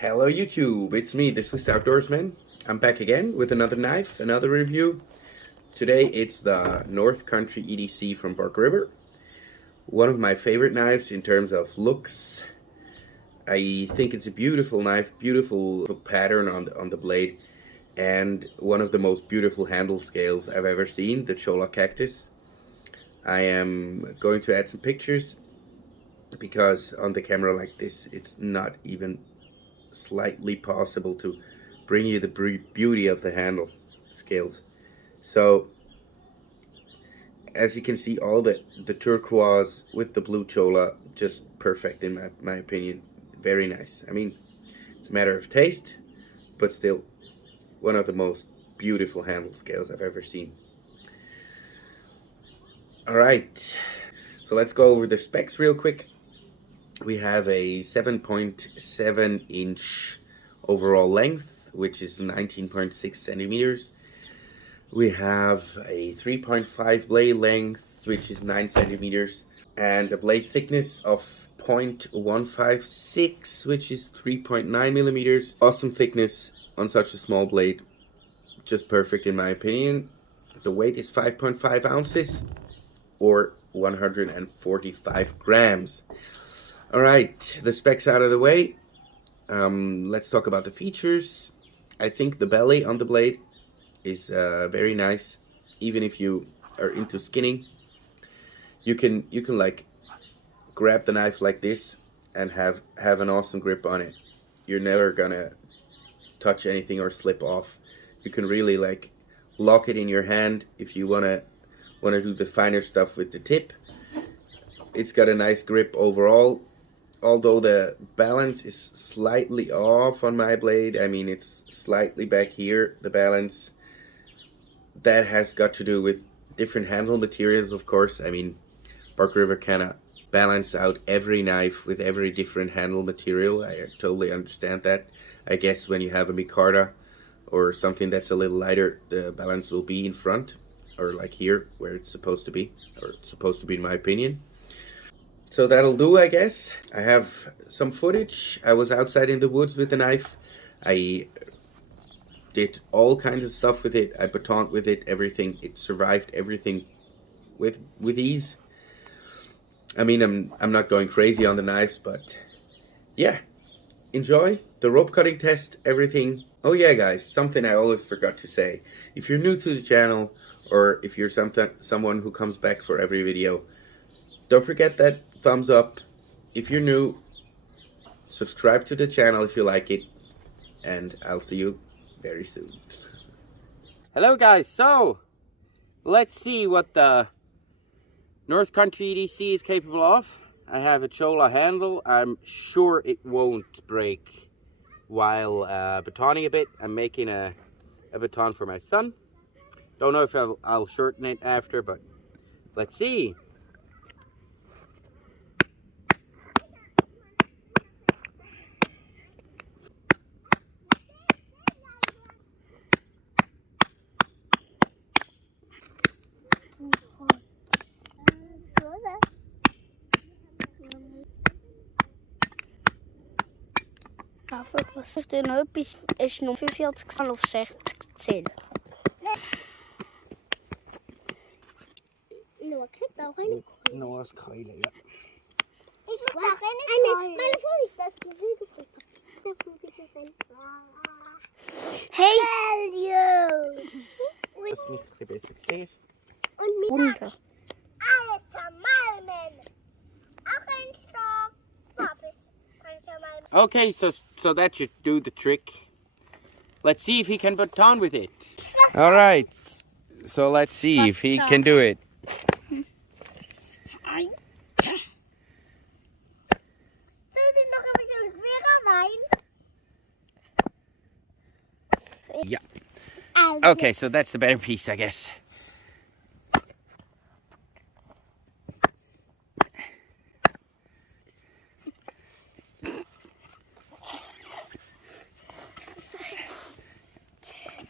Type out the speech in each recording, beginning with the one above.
Hello YouTube, it's me, the Swiss Outdoorsman. I'm back again with another knife, another review. Today it's the North Country EDC from Bark River. One of my favorite knives in terms of looks. I think it's a beautiful knife, beautiful pattern on the blade, and one of the most beautiful handle scales I've ever seen, the cholla cactus. I am going to add some pictures because on the camera like this it's not even slightly possible to bring you the beauty of the handle scales. So as you can see, all the turquoise with the blue cholla, just perfect in my opinion. Very nice. I mean, it's a matter of taste, but still one of the most beautiful handle scales I've ever seen. Alright, so let's go over the specs real quick. We have a 7.7 inch overall length, which is 19.6 centimeters. We have a 3.5 blade length, which is 9 centimeters, and a blade thickness of 0.156, which is 3.9 millimeters. Awesome thickness on such a small blade, just perfect in my opinion. The weight is 5.5 ounces or 145 grams. Alright, the specs out of the way. Let's talk about the features. I think the belly on the blade is very nice. Even if you are into skinning, you can like grab the knife like this and have an awesome grip on it. You're never gonna touch anything or slip off. You can really like lock it in your hand if you wanna do the finer stuff with the tip. It's got a nice grip overall. Although the balance is slightly off on my blade, I mean it's slightly back here, the balance. That has got to do with different handle materials, of course. I mean, Bark River cannot balance out every knife with every different handle material. I totally understand that. I guess when you have a micarta or something that's a little lighter, the balance will be in front, or like here where it's supposed to be, or it's supposed to be in my opinion. So that'll do, I guess. I have some footage. I was outside in the woods with the knife. I did all kinds of stuff with it. I batoned with it, everything. It survived everything with ease. I mean, I'm not going crazy on the knives, but yeah. Enjoy the rope cutting test, everything. Oh yeah, guys, something I always forgot to say. If you're new to the channel, or if you're someone who comes back for every video, don't forget that thumbs up. If you're new, subscribe to the channel if you like it, and I'll see you very soon. Hello guys, so let's see what the North Country EDC is capable of. I have a cholla handle. I'm sure it won't break while batoning a bit. I'm making a baton for my son. Don't know if I'll shorten it after, but let's see. Was zegt een hoop is nog 45 of zegt zin. Noah kriegt auch eine Keule. Noahs Keule, ja. Ich krieg auch eine Keule. Meine Frau ist das, die Silke kriegt. Der Vogel ist ein... Hey! Das ist nicht besser gesehen. Und mir Runter. alles zermalmen. Auch ein Stock. Waffes kann zermalmen. Okay, so that should do the trick. Let's see if he can baton with it. All right, so let's see if he can do it. Soll sie noch ein bisschen schwerer sein? Yeah. Okay, so that's the better piece, I guess.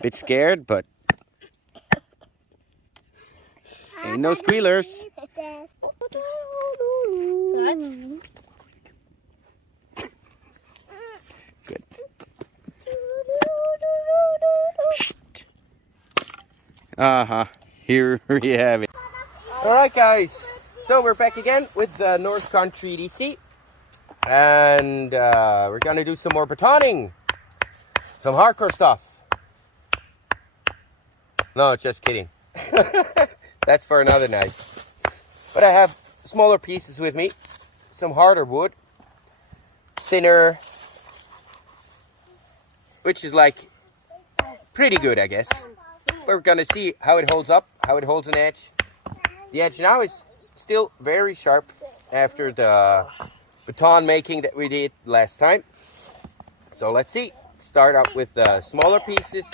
Bit scared, but ain't no squealers. Good. Here we have it. Alright guys, so we're back again with the North Country DC. And we're gonna do some more batoning. Some hardcore stuff. No, just kidding. That's for another night. But I have smaller pieces with me. Some harder wood. Thinner. Which is like pretty good, I guess. We're gonna see how it holds up, how it holds an edge. The edge now is still very sharp after the baton making that we did last time. So let's see. Start out with the smaller pieces.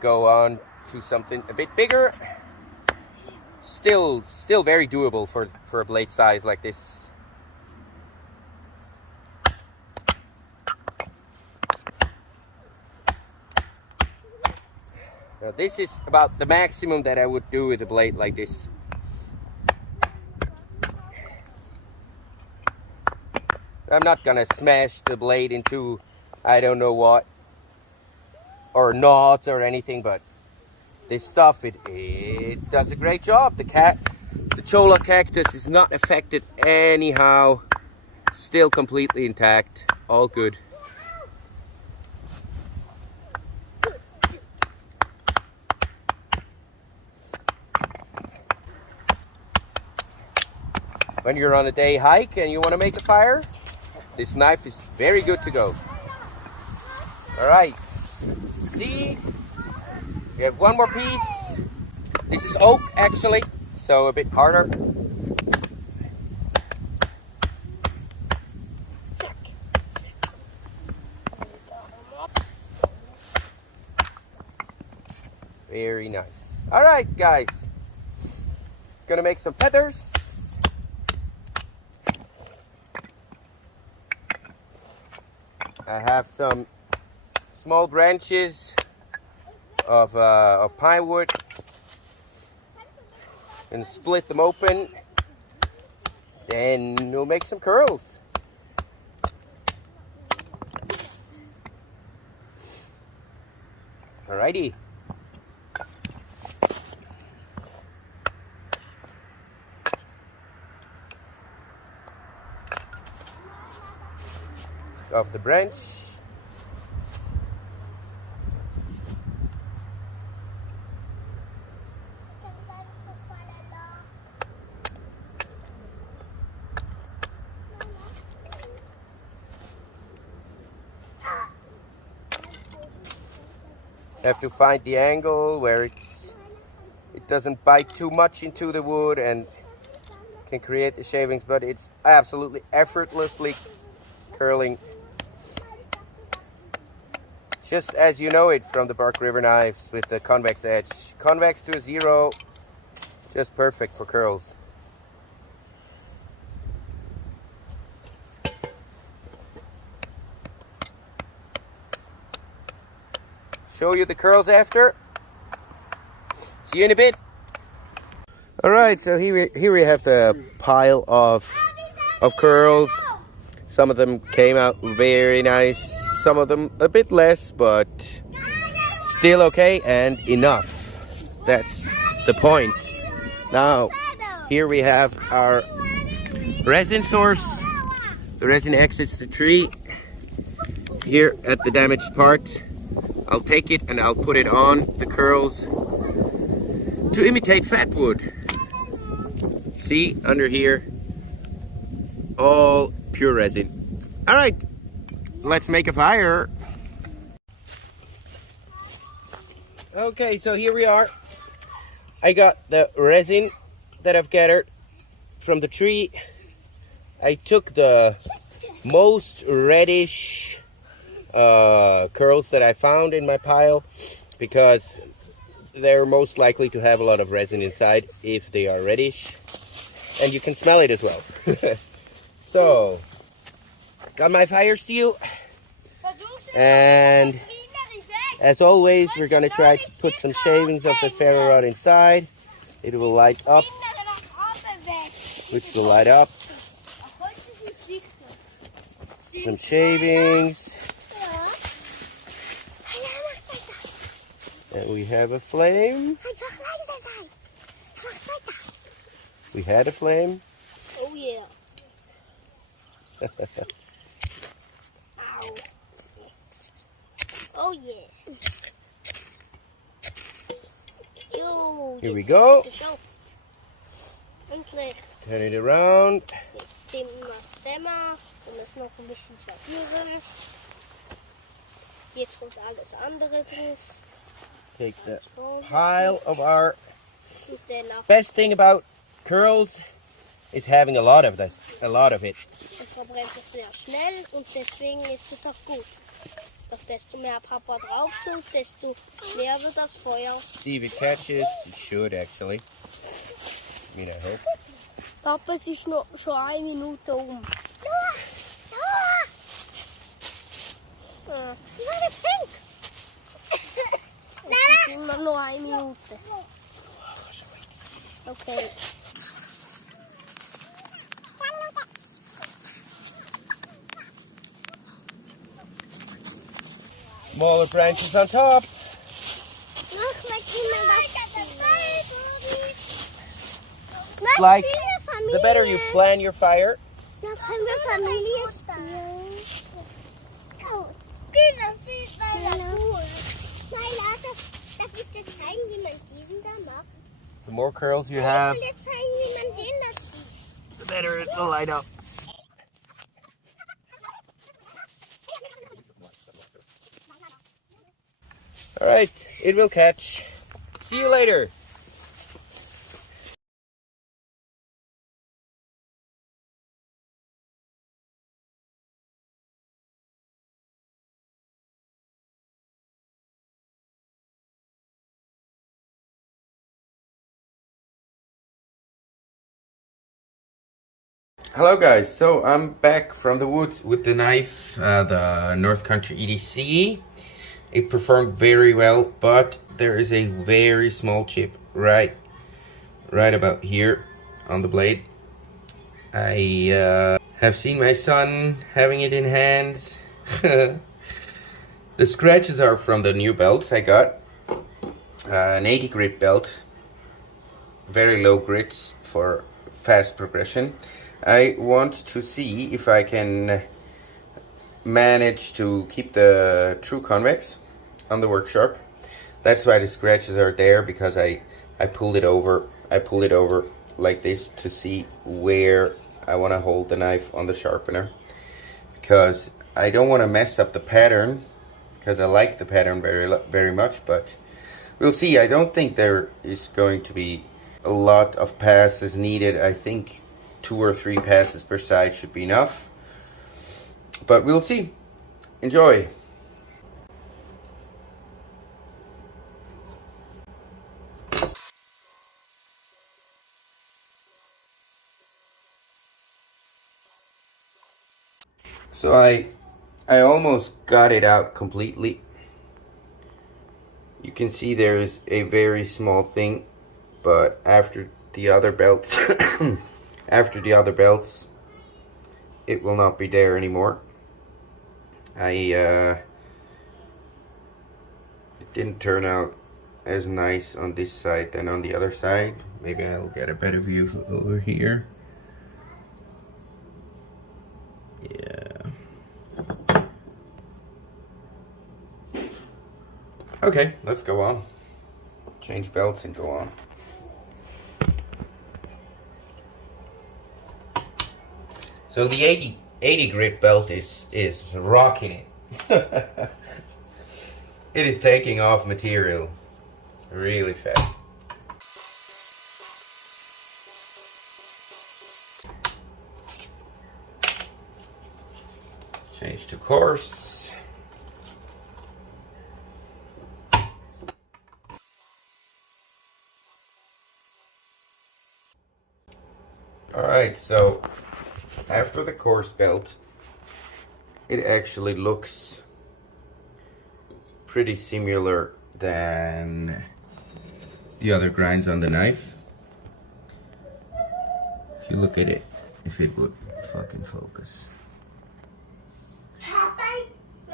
Go on to something a bit bigger. Still very doable for a blade size like this. Now this is about the maximum that I would do with a blade like this. I'm not gonna smash the blade into I don't know what, or knots or anything, but this stuff, it does a great job. The cholla cactus is not affected anyhow. Still completely intact. All good. When you're on a day hike and you want to make a fire, this knife is very good to go. All right, see, we have one more piece. This is oak actually, so a bit harder. Very nice. All right, guys, gonna make some feathers. I have some small branches of pine wood and split them open. Then we'll make some curls. Alrighty. Off the branch. Have to find the angle where it doesn't bite too much into the wood and can create the shavings, but it's absolutely effortlessly curling, just as you know it from the Bark River knives with the convex edge. Convex to a 0, just perfect for curls. Show you the curls after. See you in a bit. All right, so here we have the pile of curls. Some of them came out very nice. Some of them a bit less, but still okay and enough. That's the point. Now, here we have our resin source. The resin exits the tree here at the damaged part. I'll take it and I'll put it on the curls to imitate fat wood. See, under here, all pure resin. All right, let's make a fire. Okay, so here we are. I got the resin that I've gathered from the tree. I took the most reddish curls that I found in my pile because they're most likely to have a lot of resin inside if they are reddish, and you can smell it as well. So, got my fire steel, and as always we're gonna try to put some shavings of the ferro rod inside. it will light up. Which will light up. Some shavings. And we have a flame. We had a flame. Oh yeah. Ow. Oh yeah. Yo, Here we go. Und Licht. Turn it around. Jetzt nehmen wir das Zimmer und das noch ein bisschen verführen. Jetzt kommt alles andere drauf. Take the pile of our Und dann auf. best thing about curls is having a lot of it. Es verbrennt es sehr schnell und deswegen ist es auch gut. Doch desto mehr Papa drauf tut, desto mehr wird das Feuer. See if it catches. It should actually. I mean, I hope. Papa, es ist noch schon 1 Minute um. Noah! You want a pink? Es ist immer noch 1 Minute. Okay. Smaller branches on top. Noch mal Like, the better you plan your fire. Noch haben wir Familie Oh, das ist cool. Darf ich dir zeigen, wie man diesen da macht? The more curls you have, Ich will dir zeigen, wie man den da zieht. the better it will light up. All right, it will catch. See you later. Hello guys, so I'm back from the woods with the knife, the North Country EDC. It performed very well, but there is a very small chip right about here on the blade. I have seen my son having it in hands. The scratches are from the new belts I got. An 80 grit belt, very low grits for fast progression. I want to see if I can manage to keep the true convex on the worksharp. That's why the scratches are there, because I pulled it over. I pulled it over like this to see where I want to hold the knife on the sharpener, because I don't want to mess up the pattern, because I like the pattern very much. But we'll see. I don't think there is going to be a lot of passes needed. I think 2 or 3 passes per side should be enough, but we'll see. Enjoy. So I almost got it out completely. You can see there is a very small thing, but after the other belts it will not be there anymore. It didn't turn out as nice on this side than on the other side. Maybe I'll get a better view over here. Yeah. Okay, let's go on. Change belts and go on. So the 80 grit belt is rocking it. It is taking off material really fast. Change to coarse. Alright, so after the coarse belt, it actually looks pretty similar than the other grinds on the knife. If you look at it, if it would fucking focus.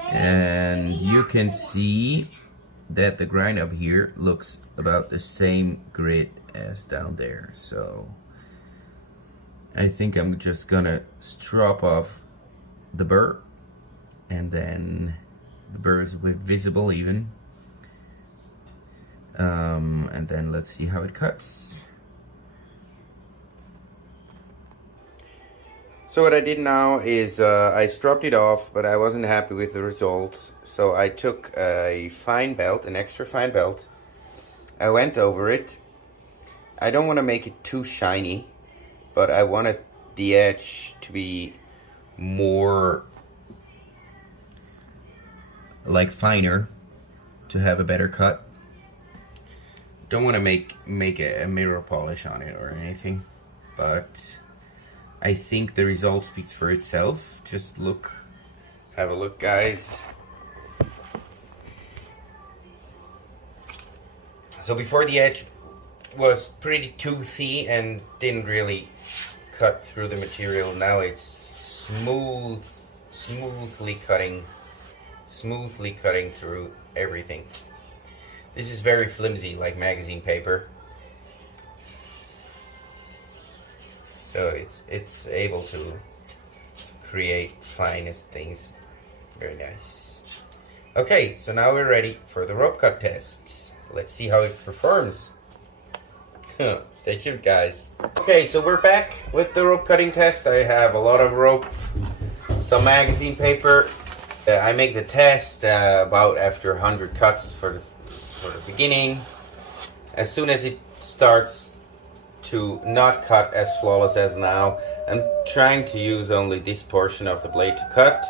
And you can see that the grind up here looks about the same grid as down there. So I think I'm just gonna strop off the burr, and then the burr is visible even. And then let's see how it cuts. So what I did now is I stropped it off, but I wasn't happy with the results. So I took a fine belt, an extra fine belt. I went over it. I don't want to make it too shiny, but I wanted the edge to be more like finer to have a better cut. Don't want to make a mirror polish on it or anything, but I think the result speaks for itself. Just look, have a look, guys. So before, the edge was pretty toothy and didn't really cut through the material. Now it's smoothly cutting through everything. This is very flimsy, like magazine paper. So it's able to create finest things. Very nice. Okay, so now we're ready for the rope cut tests. Let's see how it performs. Stay tuned, guys. Okay, so we're back with the rope cutting test. I have a lot of rope, some magazine paper. I make the test about after 100 cuts for the beginning. As soon as it starts to not cut as flawless as now, I'm trying to use only this portion of the blade to cut,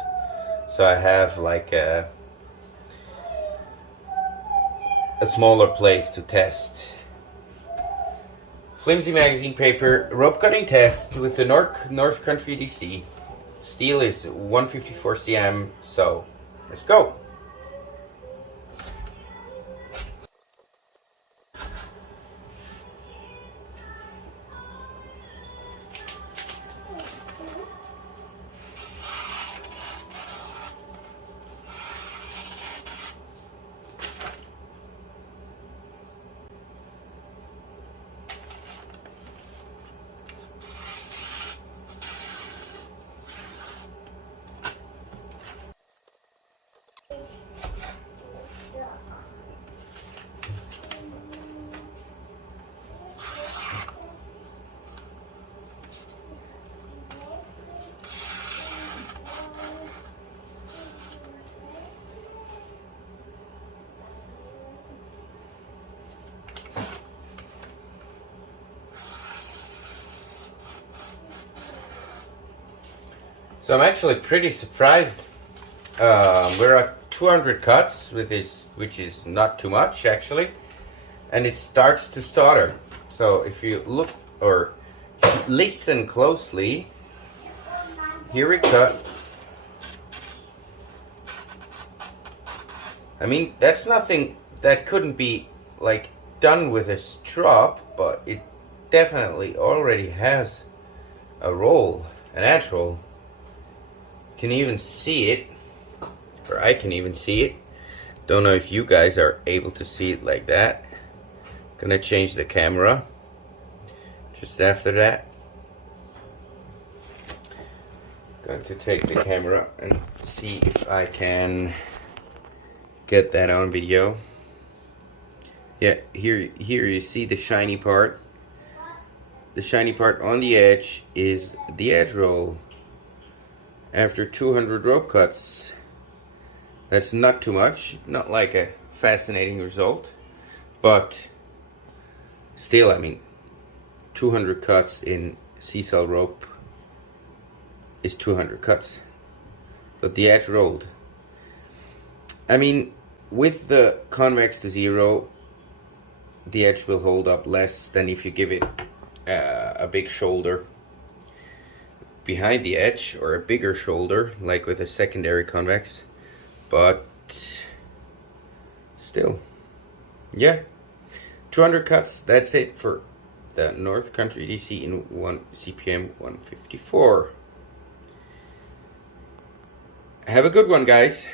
so I have like a smaller place to test. Flimsy magazine paper, rope cutting test with the North Country DC. Steel is 154 cm, so let's go. So I'm actually pretty surprised. We're at 200 cuts with this, which is not too much actually, and it starts to stutter. So if you look or listen closely, here we cut. I mean, that's nothing that couldn't be like done with a strop, but it definitely already has a roll, an edge roll. Can even see it, or I can even see it. Don't know if you guys are able to see it like that. Gonna change the camera just after that. Going to take the camera and see if I can get that on video. Yeah, here you see the shiny part. The shiny part on the edge is the edge roll. After 200 rope cuts, that's not too much, not like a fascinating result, but still, I mean, 200 cuts in C-cell rope is 200 cuts, but the edge rolled. I mean, with the convex to 0, the edge will hold up less than if you give it a big shoulder behind the edge, or a bigger shoulder like with a secondary convex, but still, yeah, 200 cuts. That's it for the North Country DC in 1 CPM 154. Have a good one, guys.